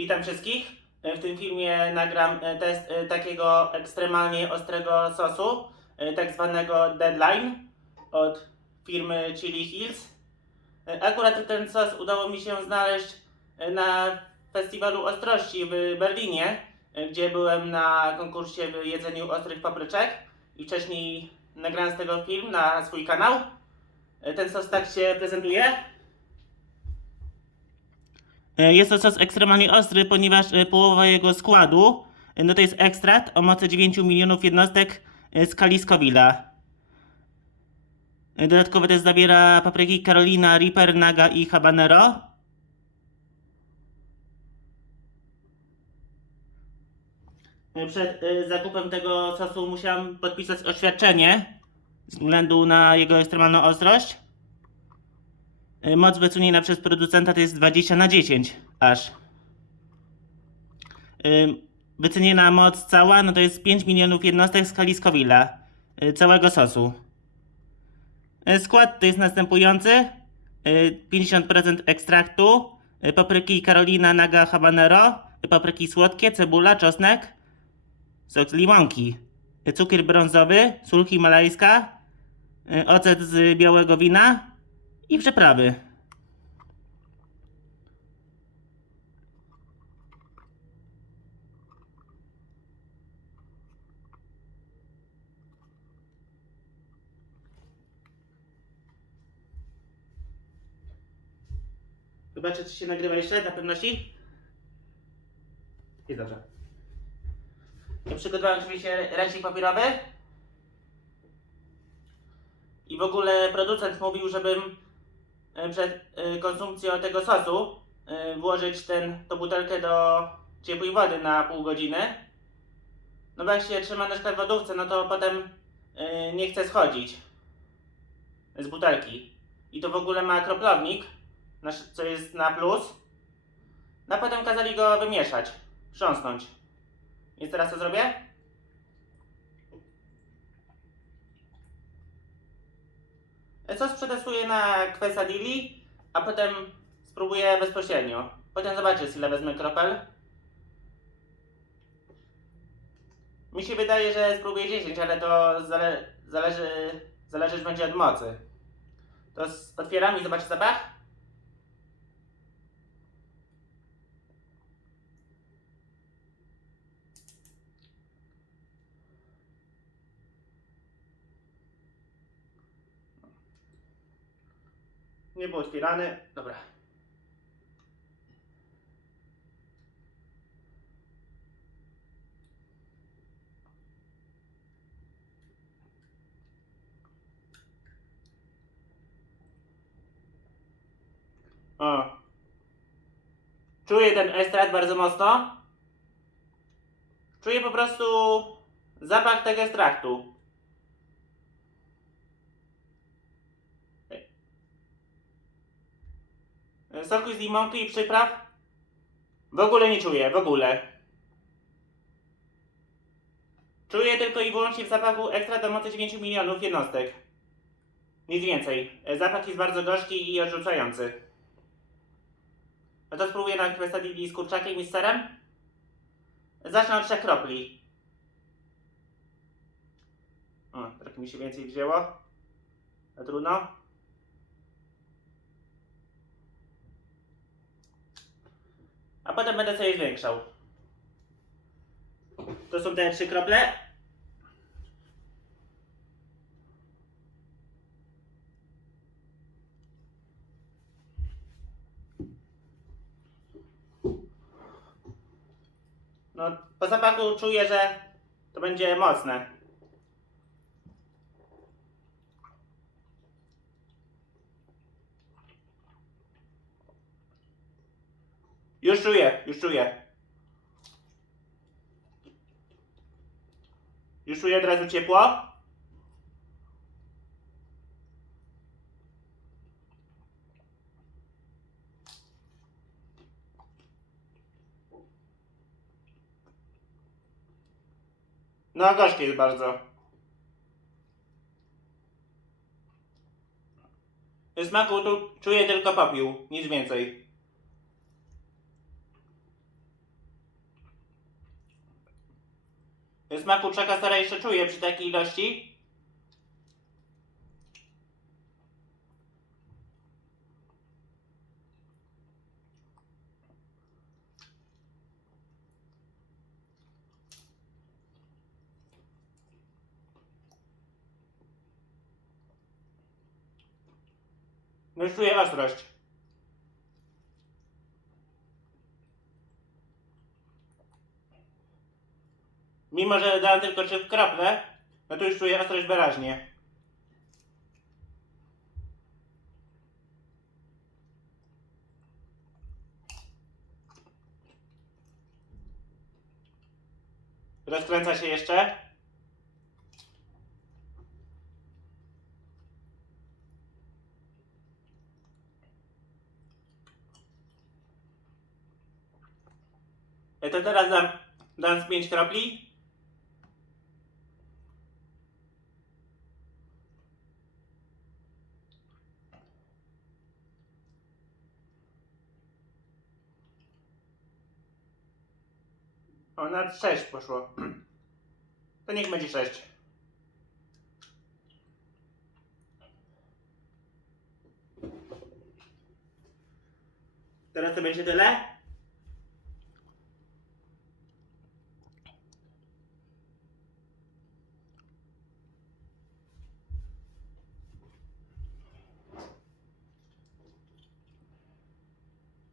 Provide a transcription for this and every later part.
Witam wszystkich. W tym filmie nagram e, test e, takiego ekstremalnie ostrego sosu, e, tak zwanego Deadline od firmy Chili Hills. E, Akurat ten sos udało mi się znaleźć e, na festiwalu ostrości w Berlinie, e, gdzie byłem na konkursie w jedzeniu ostrych papryczek i wcześniej nagrałem z tego film na swój kanał. E, Ten sos tak się prezentuje. E, Jest to sos ekstremalnie ostry, ponieważ e, połowa jego składu e, no to jest ekstrakt o mocy 9 milionów jednostek skali Scoville'a. E, Dodatkowo też zawiera papryki Carolina, Reaper, Naga i Habanero. Przed zakupem tego sosu musiałem podpisać oświadczenie ze względu na jego ekstremalną ostrość. Y, Moc wyceniona przez producenta to jest 20 na 10 aż. Y, Wyceniona moc cała no to jest 5 milionów jednostek skali Scoville'a y, całego sosu. Skład to jest następujący. Y, 50% ekstraktu, papryki Carolina Naga Habanero, papryki słodkie, cebula, czosnek, sok z limonki, cukier brązowy, sól himalajska, ocet z białego wina, i przyprawy. Zobaczę, czy się nagrywa jeszcze dla pewności. Jest dobrze. Ja przygotowałem oczywiście ręcznik papierowy. I w ogóle producent mówił, żebym przed e, konsumpcją tego sosu e, włożyć ten, tą butelkę do ciepłej wody na pół godziny. No bo jak się trzyma na przykład w lodówce, no to potem e, nie chce schodzić z butelki. I to w ogóle ma kroplownik, co jest na plus. No a potem kazali go wymieszać, wstrząsnąć. Więc teraz co zrobię? Sos przetestuję na quesadilli, a potem spróbuję bezpośrednio. Potem zobaczę, ile wezmę kropel. Mi się wydaje, że spróbuję 10, ale to zale zależy, zależeć będzie od mocy. To otwieram i zobaczę zapach. Otwierany. Dobra. O. Czuję ten ekstrakt bardzo mocno. Czuję po prostu zapach tego ekstraktu. Soku z limonki i przypraw? W ogóle nie czuję, w ogóle. Czuję tylko i wyłącznie w zapachu ekstra do mocy 9 milionów jednostek. Nic więcej. Zapach jest bardzo gorzki i odrzucający. No to spróbuję na quesadilli z kurczakiem i z serem. Zacznę od trzech kropli. O, trochę mi się więcej wzięło. Ale trudno. A potem będę sobie zwiększał. To są te trzy krople. No, po zapachu czuję, że to będzie mocne. Już czuję, już czuję. Już czuję od razu ciepło. No, gorzkie jest bardzo. W smaku tu czuję tylko popiół, nic więcej. Smak kurczaka sera jeszcze czuję przy takiej ilości. No już czuję ostrość. Mimo, że dałem tylko trzy krople, no to już czuję ostrość wyraźnie. Rozkręca się jeszcze. Ja to teraz dam, dam z 5 kropli. O, na 6 poszło. To niech będzie 6. Teraz to będzie tyle?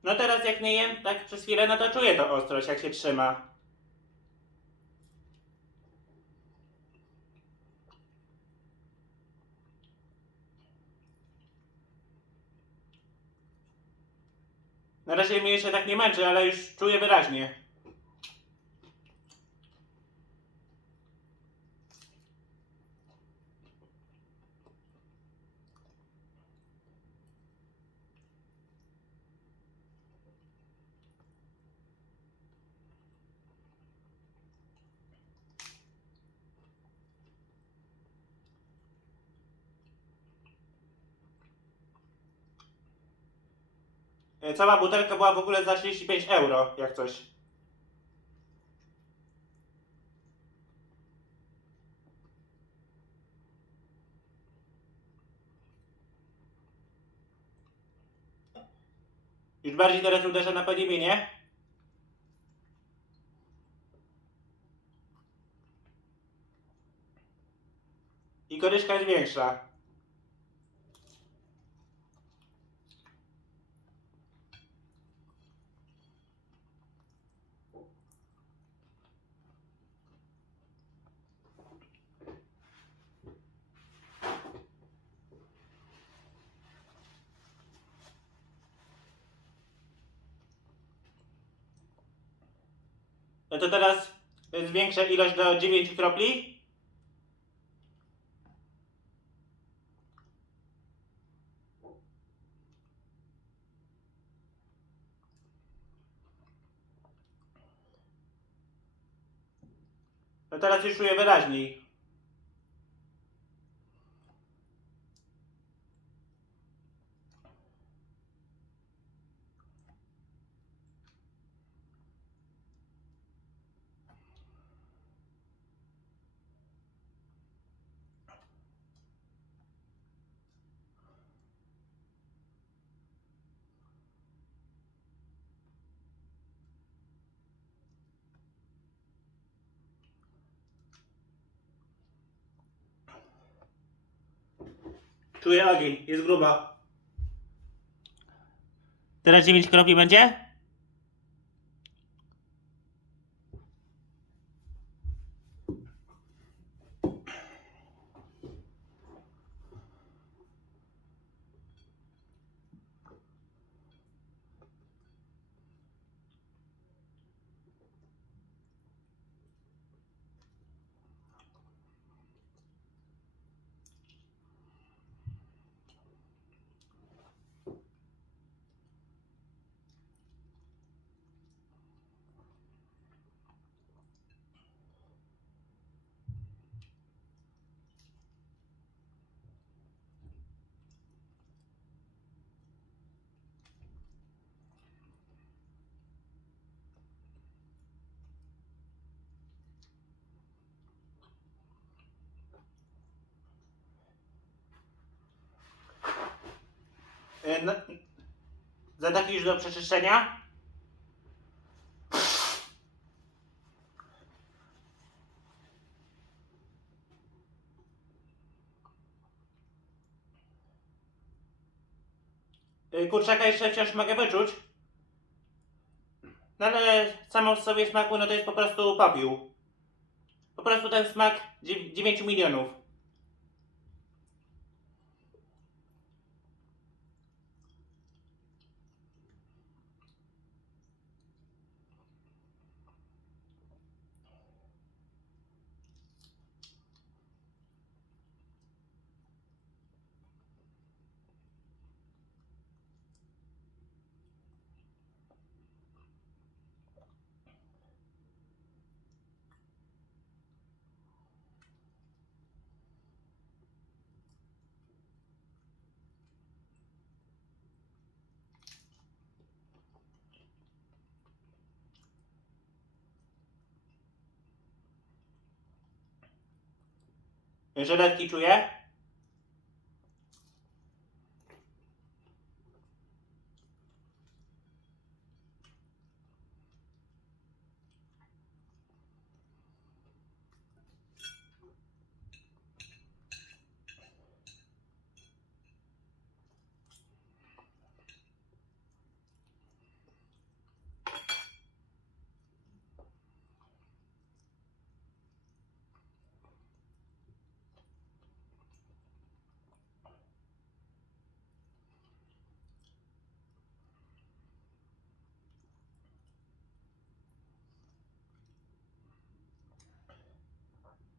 No teraz jak nie jem tak przez chwilę, no to czuję to ostrość, jak się trzyma. Na razie mnie jeszcze tak nie męczy, ale już czuję wyraźnie. Cała butelka była w ogóle za 35 euro, jak coś. Już bardziej teraz uderza na podziemienie. I koryszka jest większa. No to teraz zwiększę ilość do 9 kropli. No teraz już czuję wyraźniej. Czuję ogień, jest grubo. Teraz 9 kropli będzie? Za taki już do przeczyszczenia. Y, Kurczaka jeszcze wciąż mogę wyczuć. No ale samo w sobie smaku, no to jest po prostu popiół. Po prostu ten smak 9 milionów. Żyletki czuję.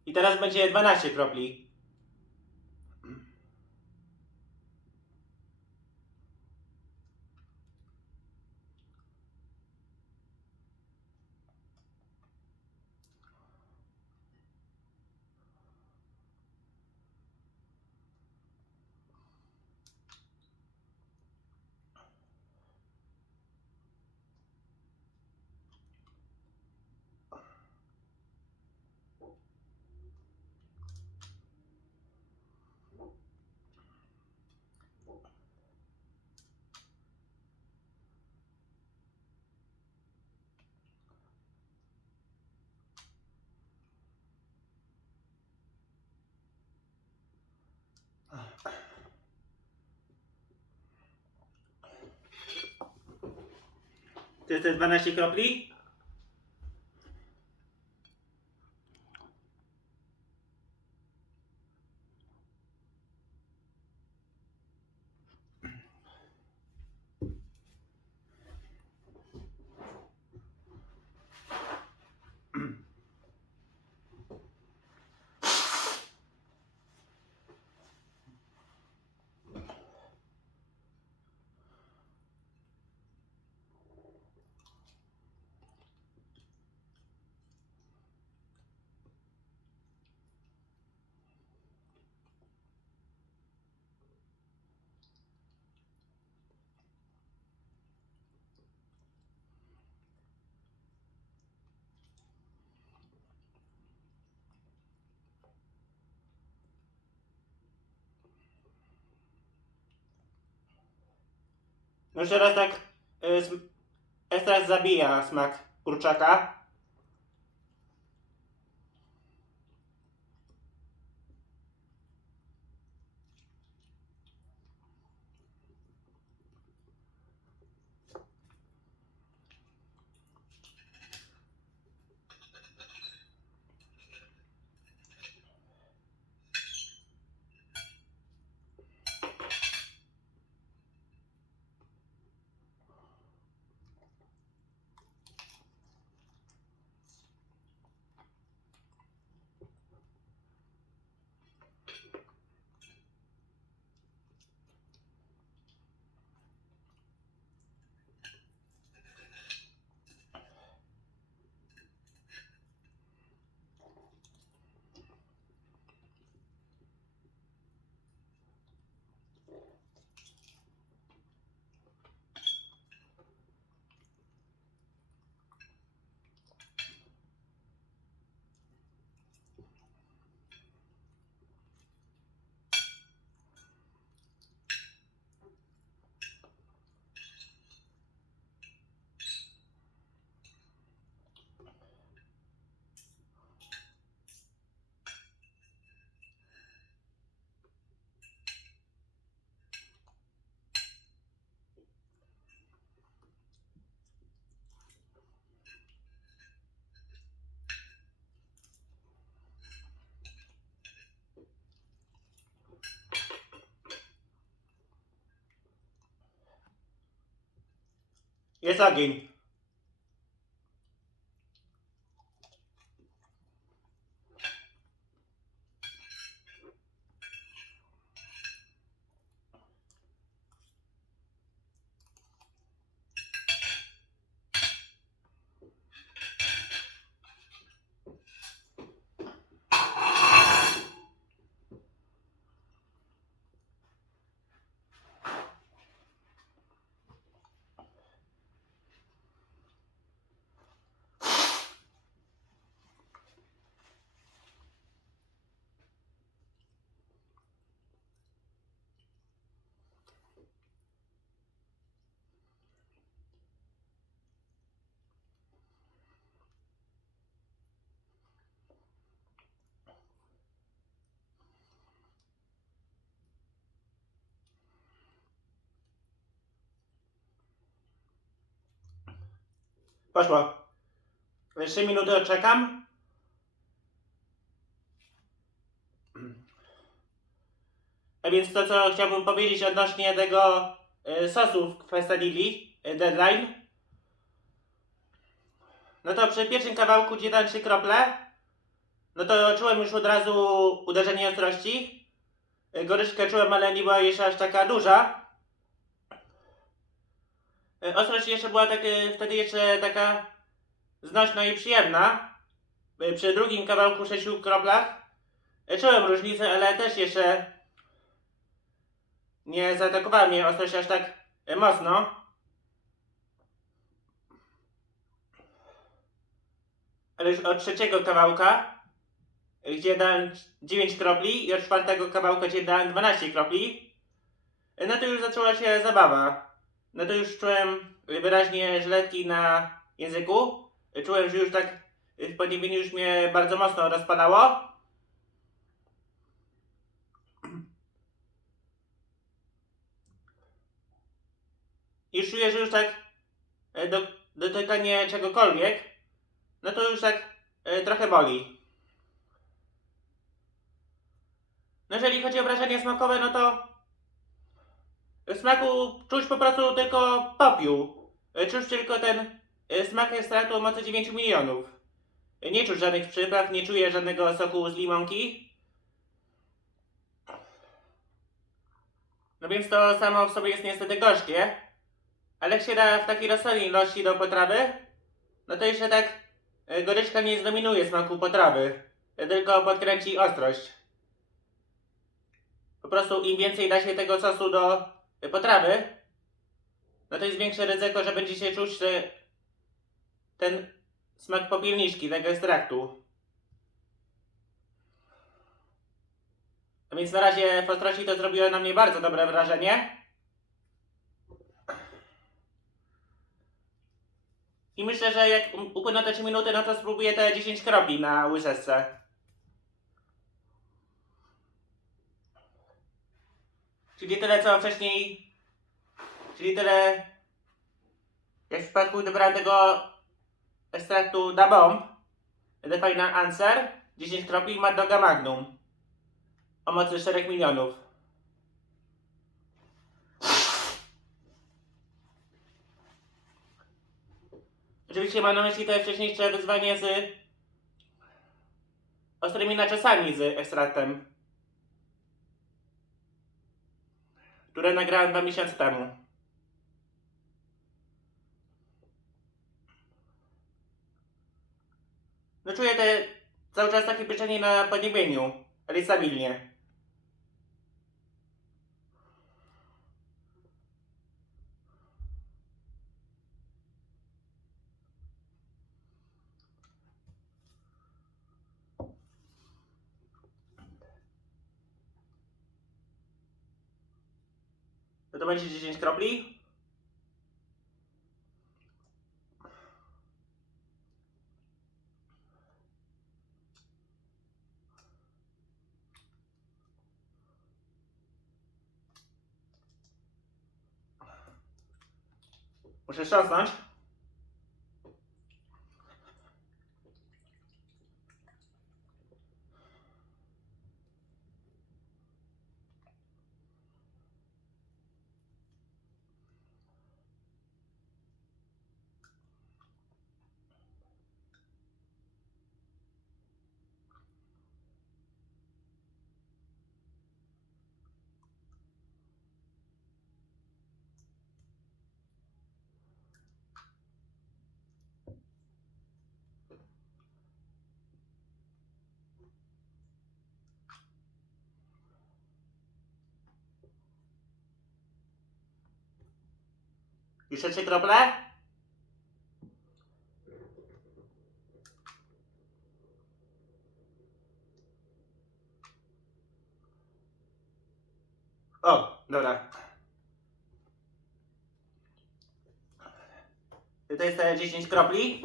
I teraz będzie 12 kropli. To jest te 12 kropli? No już teraz tak y, ekstrakt zabija smak kurczaka. Jest ogień. Poszło. 3 minuty odczekam. A więc to, co chciałbym powiedzieć odnośnie tego y, sosu w Quesadilli, y, Deadline. No to przy pierwszym kawałku, gdzie dałem 3 krople, no to czułem już od razu uderzenie ostrości. Goryczkę czułem, ale nie była jeszcze aż taka duża. Y, Ostrość jeszcze była tak, y, wtedy jeszcze taka znośna i przyjemna. Y, Przy drugim kawałku 6 kroplach czułem różnicę, ale też jeszcze nie zaatakowała mnie ostrość aż tak mocno. Ale już od trzeciego kawałka, gdzie dałem 9 kropli i od czwartego kawałka, gdzie dałem 12 kropli, no to już zaczęła się zabawa. No to już czułem wyraźnie żyletki na języku. Czułem, że już tak w podniebieniu już mnie bardzo mocno rozpadało. I czuję, że już tak y, do, dotykanie czegokolwiek, no to już tak y, trochę boli. No jeżeli chodzi o wrażenie smakowe, no to smaku czuć po prostu tylko popiół. Y, Czuć tylko ten y, smak ekstraktu o mocy 9 milionów. Y, Nie czuć żadnych przypraw, nie czuję żadnego soku z limonki. No więc to samo w sobie jest niestety gorzkie. Ale jak się da w takiej rozsądnej ilości do potrawy, no to jeszcze tak goryczka nie zdominuje smaku potrawy, tylko podkręci ostrość. Po prostu im więcej da się tego sosu do potrawy, no to jest większe ryzyko, że będzie się czuć ten smak popielniczki, tego ekstraktu. A więc na razie w ostrości to zrobiło na mnie bardzo dobre wrażenie. I myślę, że jak upłyną te 3 minuty, no to spróbuję te 10 kropli na łyżeczce. Czyli tyle co wcześniej. Czyli tyle. Jak w przypadku brałem tego ekstraktu da bomb. The Final Answer. 10 kropli ma Doga Magnum. O mocy 4 milionów. Oczywiście mam na myśli to wcześniejsze wyzwanie z ostrymi naczesami z ekstraktem. Które nagrałem dwa miesiące temu. No czuję te cały czas takie pieczenie na podniebieniu, ale stabilnie. To to będzie 10 kropli. Muszę trząsnąć. Jeszcze trzy krople? O, dobra. To jest te 10 kropli.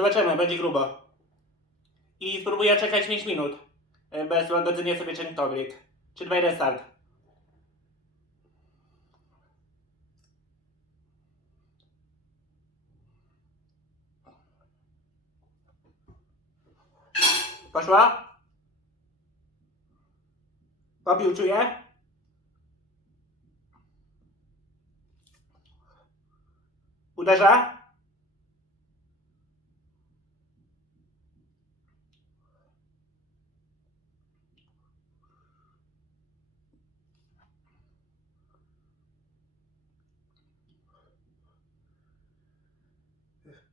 Zobaczymy, będzie grubo. I spróbuję czekać 5 minut. e, Bez łagodzenia sobie czynkowiek. Czy dwa restart. Poszła? Popił czuję? Uderza?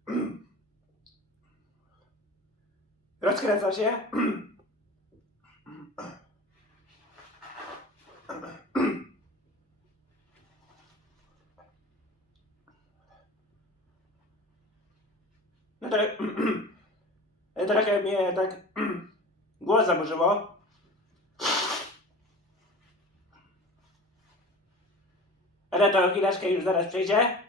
Rozkręca się. No trochę mnie tak głos zaburzyło. Ale to chwileczkę już zaraz przejdzie.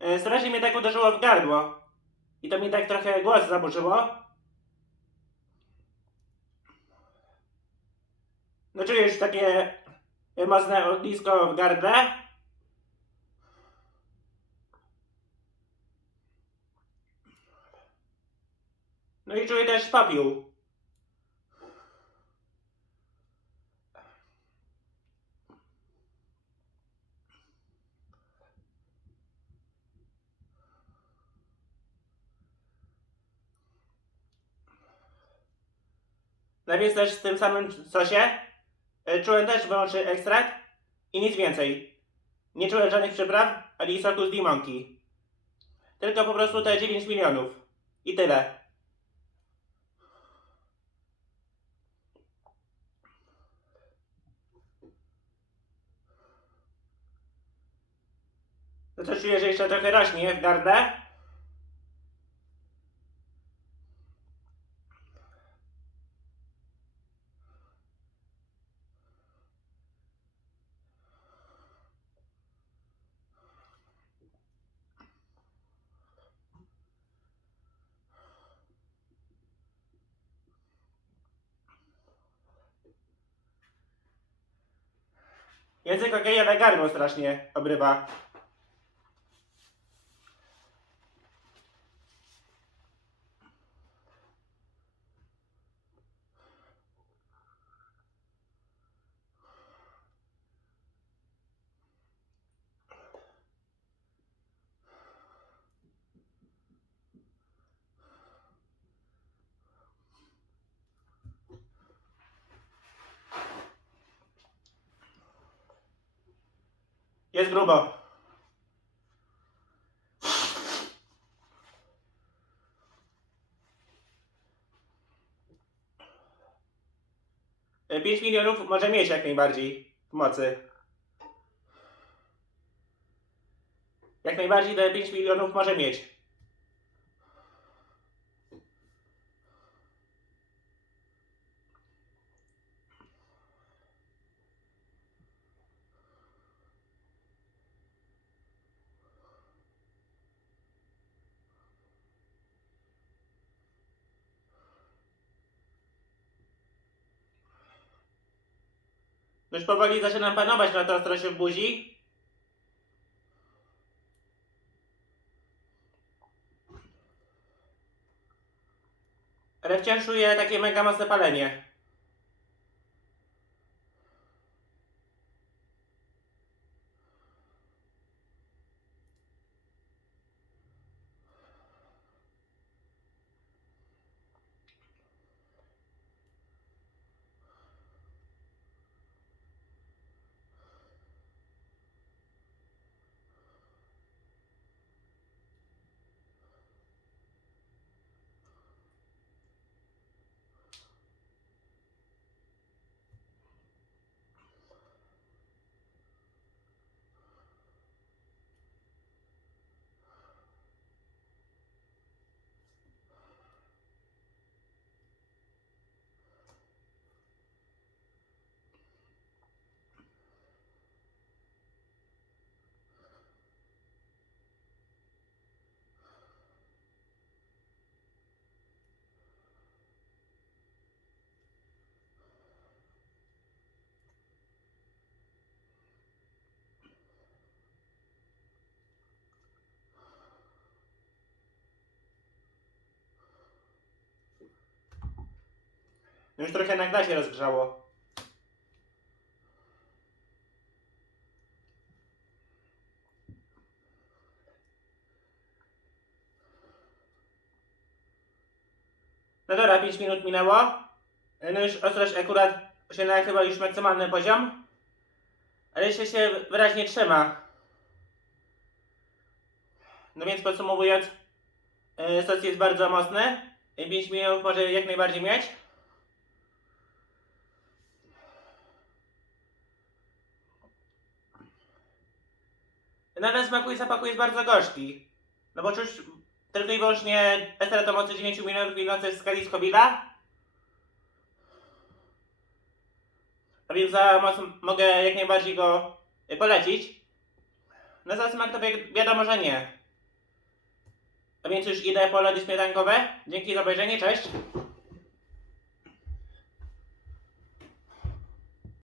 E, Strasznie mnie tak uderzyło w gardło. I to mi tak trochę głos zaburzyło. No czuję takie mocne ognisko w gardle. No i czuję też popiół. Najpierw też w tym samym sosie e, czułem też wyłącznie ekstrakt i nic więcej. Nie czułem żadnych przypraw ani soku z limonki. Tylko po prostu te 9 milionów. I tyle. No to czuję, że jeszcze trochę rośnie w gardle. Język okej, ale gardło strasznie obrywa. Jest grubo. E, 5 milionów może mieć jak najbardziej w mocy. Jak najbardziej te 5 milionów może mieć. Już powoli zaczynam panować na to ostrość w buzi. Ale wciąż czuję takie mega mocne palenie. Już trochę na glasie rozgrzało. No dobra, 5 minut minęło. No już ostrość akurat osiągnęła chyba już maksymalny poziom. Ale jeszcze się wyraźnie trzyma. No więc podsumowując, yy, sos jest bardzo mocny. 5 minut może jak najbardziej mieć. Nadal smaku i zapachu jest bardzo gorzki. No bo czuć tylko i wyłącznie ester to mocy 9 minut winące w skali Scoville'a. A więc za moc mogę jak najbardziej go y, polecić. No za smak to wi- wiadomo, że nie. A więc już idę po lody śmietankowe. Dzięki za obejrzenie, cześć.